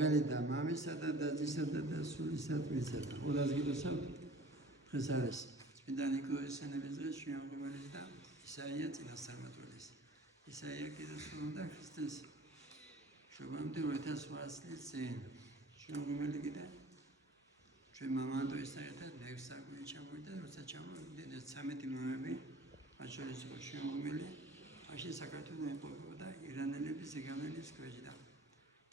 და მამისა და დაწისა და სულისა თვისება. ყველას გიტოსავთ დღეს არის წმინდა ნიკოლოზის სენების დღე შვიამღიმელის და ისაია წინასწარმეტყველის. ისაია კიდევ სულ უნდა ქრისტეს შობამდე 2800 წლის წინ შვიამღიმელი კიდე ჩვენ მამანდო ისაიათან ნევსაგვი ჩამოვიდა, როცა ჩამოვიდა 13 მამები, მათ შორის იყო შვიამღიმელი, მაშინ საქართველოს ეპოქა ირანელების ზეგავლენის ქვეშდა.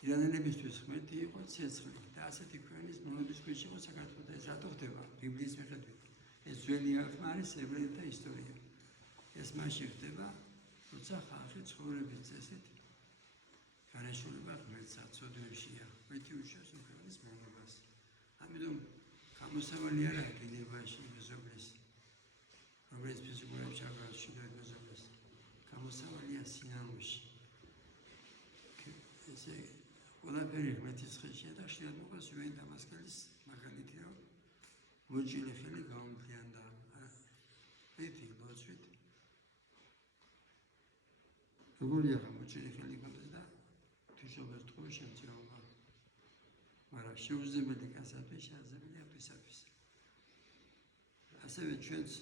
ირანელებისთვის ღმერთი იყო ცეცხლი და ასეთი ქვეყნის მონობის ქვეშ იყო საქართველო. ეს რატო ხდება? ბიბლიის მიხედვით. ეს ძველი არის ებრაელთა ისტორია. ეს მაშინ ხდება, როცა ხალხი ცხოვრების წესით განაშორება ღმერთს საცოდვებშია. ღმერთი უშავს ქვეყნის მონობას. ამიტომ გამოსავალი არა გინებაში მეზობლის, რომელიც ფიზიკურად ჩაგარში და მეზობლის. გამოსავალია სინანულში. ესე ყველაფერი ღმერთის ხელშია და ხშირად მოყავს ვინ დამასკელის მაგალითი რომ მოჭილი ხელი გამომფრიანდა ერთი ლოცვით როგორია მოჭილი ხელი გამოს და თვითონ თქო შემწეობა მაგრამ შეუძლებელი გასათვის შეაძლებელია ფისაფის ასევე ჩვენც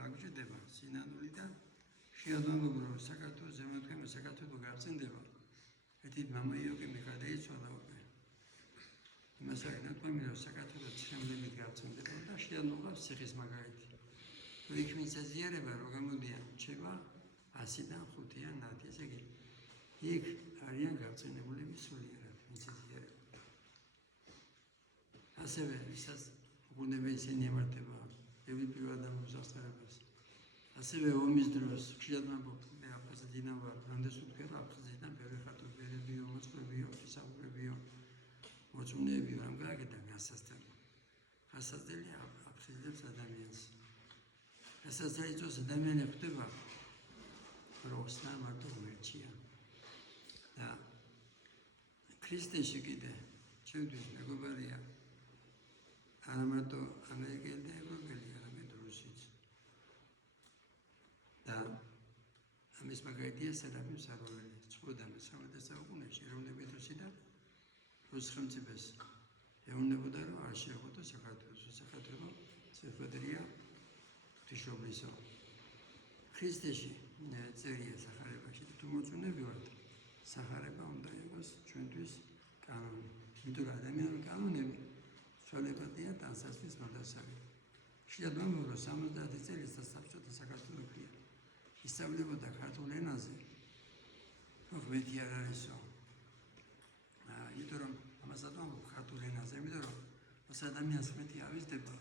რა გვჭირდება სინანულიდან შეადმოგვრო საქართველოს ზემოთქვეშ საქართველოს გაგრძელდება ეთით მამაიოკი მიხადეიცვალა უკვე იმას არ ნათქვამი რომ საქართველოს ცრემლებით გაგრძელდება და შეადმოგვავს ციხის მაგალითი იქ მისაზიარება რომ გამოდიან რჩება 100-დან 5-იან ნათი ესე იგი იქ არიან გაგრძელებულები სულიერად მისაზიარება ასევე ისაც უგუნდება ისინი ემართება ევი პირადად მოსასწრებას ასევე ომის დროს ხშირად ვამბობ მე აფხაზეთიდან ვარ რამდენს ვთქვი რომ აფხაზეთიდან ბევრი ხატობიერებიო მოწყობიო ისაუბრებიო მოწმუნეებიო რამ გააკეთა გასასწრებელი აფხაზეთებს ადამიანს გასასწრებელი დროს ადამიანები ხდება რომ სნა მარტო ღმერთია და ქრისტეში კიდე ჩვენთვის მეგობარია არა მარტო ამერიკელი და ევროპელი არამედ რუსიც და ამის მაგალითია სერაფიმ საროველი წყვდა მე-19 საუკუნეში ეროვნებით რუსიდან რუს ხელმწიფეს ეუბნებოდა რომ არ შეეღოთ საქართველოს ცეხვედრია ღვთისმშობლისო ქრისტეში წერია სახარებაში თუ მოწუნები ვართ სახარება უნდა იყოს ჩვენთვის კანონი იმიტომ რომ ადამიანური კანონები ცოლებადია დასასვლის მოდასავი ხშირად ვამბობ რომ 70 წელიწადს საბჭოთა საქართველოს ქვია ისწავლებოდა ქართულ ენაზე ღმერთი არ არისო იმიტომ რომ ამასაც ვამბობ ქართულ ენაზე იმიტომ რომ მას ადამიანს ღმერთი ავიზდება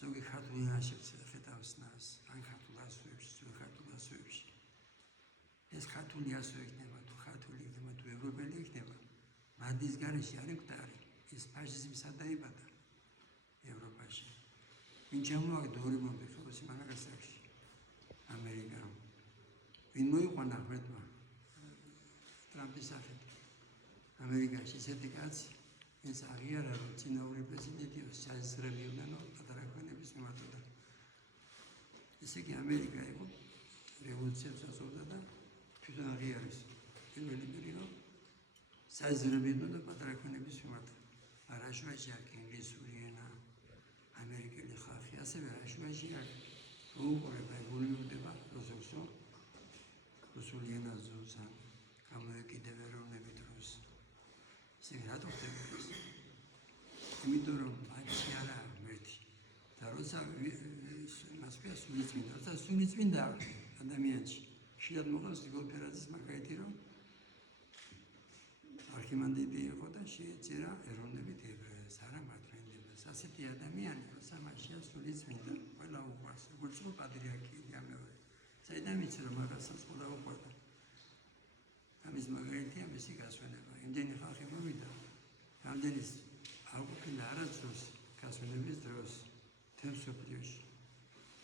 ზოგი ქართულ ენაში ხედავს ნას ან ქართულ ასოებში თუ ქართულ ასოებში ეს ქართული ასო იქნება თუ ქართული იქნება თუ ევროპელი იქნება მადის გარეშე არ ეკვდარი ის ფაშიზმისა დაიბადა ევროპაში ვინ ჩამოაგდო ორი მომენტი ხელოსი მანაგასაკში ამერიკა ვინ მოიყვანა ღმერთმა ტრამპის სახით ამერიკაში ესეთი კაცი ეს აღიარა რომ წინაური პრეზიდენტიო შეეზრებიოდანო პატარა ქვეყნების მიმართოდა ესე იგი ამერიკა იყო რევოლუციას აწევდა და თვითონ აღიარეს პირველი პირი რომ შეეზრებიოდანო პატარა ქვეყნების მიმართ არაშუაში აქ ინგლისური ენა ამერიკელი ხალხი ასევე არაშუაში აქ უყურება ეგონებდება რუსულსო რუსული ენა ზუსტად გამოეკიდება ეროვნები დროს ესე რატო ხდება ეს იმიტომ რომ მათი არა ღმერთი და როცა მასპია სულიწმინდა როცა სულიწმინდა ადამიანში ხშირად მოყავს გრიგოლ ფერაძის მაგალითი რომ არქიმანდრიტი იყო და შეეწირა ეროვნებით ებრაელს არა მართლმადიდებლებს ასეთი ადამიანი როცა მასია სულიწმინდა ყველა უყვარს როგორც პატრიარქი ამეორე საიდან ვიცი რომ მაგასაც ყველა უყვარდა ამის მაგალითია მისი გასვენება იმდენი ხალხი მოვიდა რამდენის არ ყოფილა არასდროს გასვენების დროს თემსოფლიოში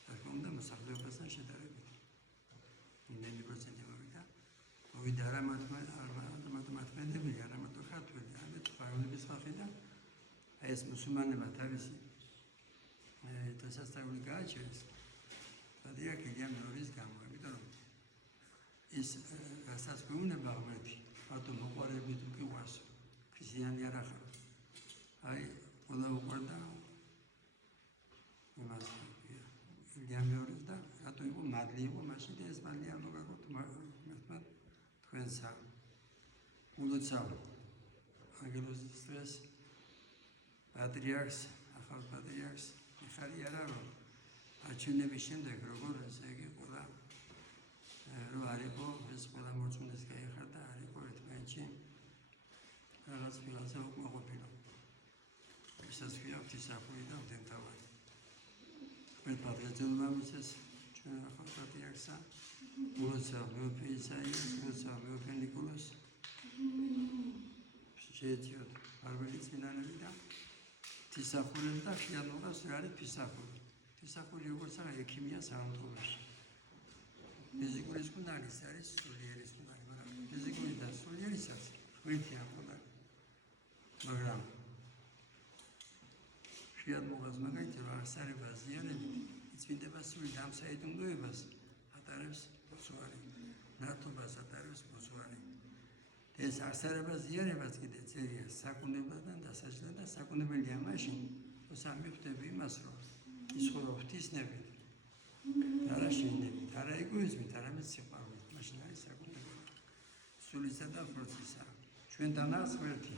და ხონდა მოსახლეობასთან შედარებით იმდენი პროცენტი მოვიდა არა მათმადებელი არა მარტო ქართველი არამედ ხარონების ხალხი და ეს მუსულმანებმა თავისი დასასწრებული გააჩერეს პატრიარქი მეორის გამო იმიტომ რომ ის რასაც გვეუბნება ღმერთი ხათო მოყარები თუ კი ვას ქრისტიანი არ ახარ აი ყველა უყარდა იმას ილია მეორეს და რატო იყო მადლი იყო მაშინ და ეს მადლი არ მოგაგოთ მართლაც თქვენსა ულოცავ აგელოზის დღეს პატრიარქს ახალ პატრიარქს მიხარი არა რომ აჩვენების შემდეგ როგორ ესე იგი ყველა რომ არ იყო ეს ყველა მორწმუნეს გაიხარდა არ იყო ერთმანეთში რაღაც ფილაზე უკმაყოფილო ისაც ვიაქვთ ისახური და მდენთავარი მე პატრიარქმა მისეს ჩვენ ახალ პატრიარქსა ულოცავ მეუფე ისაიას ულოცავ მეუფე ნიკოლას შეეციოთ არველი წინანები და თისახურები და ხიანობას რა არის თისახური თისახური როგორც არა ექიმია საავადმყოფოში ფიზიკური სკუნალის არის სულიერი სკუნარი მაგრამ ფიზიკური და სულიერისაც ხვირთია ყველა მაგრამ ხიანობას მაგალითად აღსარება ზიანები იწვიდება სული დამსაიდუმლოებას ატარებს ბოძვარი ნართობას ატარებს ბოძვარი ეს აღსარება ზიანებას კიდე წერია საკუნებელთან დასაჯდან და საკუნებელია მაშინ რომ სამიხდები იმას რომ ის ხო ღვთისნებით არა შინებით არა ეგოიზმით არამედ სიყვარულით მაშინ არის საკუნებელი სულისა და ხორცისა ჩვენთანაც ღმერთი